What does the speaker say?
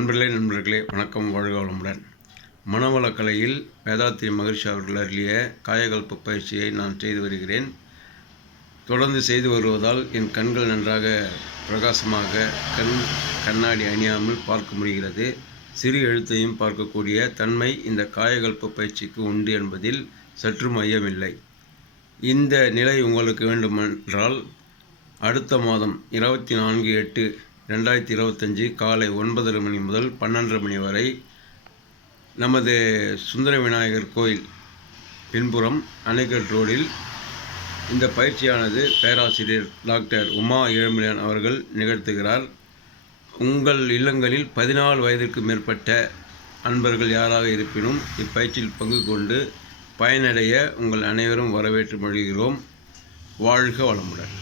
நண்பர்களே வணக்கம். வாழ்க வளமுடன். மனவளக்கலையில் வேதாத்ரி மகரிஷி அவர்கள் அருளிய காயகல்ப பயிற்சியை நான் செய்து வருகிறேன். தொடர்ந்து செய்து வருவதால் என் கண்கள் நன்றாக பிரகாசமாக கண்ணாடி அணியாமல் பார்க்க முடிகிறது. சிறு எழுத்தையும் பார்க்கக்கூடிய தன்மை இந்த காயகல்ப பயிற்சிக்கு உண்டு என்பதில் சற்றும் ஐயமில்லை. இந்த நிலை உங்களுக்கு வேண்டுமென்றால் அடுத்த மாதம் 24/8/2025 காலை 9:30 மணி முதல் 12:30 மணி வரை நமது சுந்தர விநாயகர் கோயில் பின்புறம் அணைக்கட் ரோடில் இந்த பயிற்சியானது பேராசிரியர் டாக்டர் உமா ஏழுமலையான் அவர்கள் நிகழ்த்துகிறார். உங்கள் இல்லங்களில் 14 வயதிற்கு மேற்பட்ட அன்பர்கள் யாராக இருப்பினும் இப்பயிற்சியில் பங்கு கொண்டு பயனடைய உங்கள் அனைவரும் வரவேற்று மொழிகிறோம். வாழ்க வளமுடன்.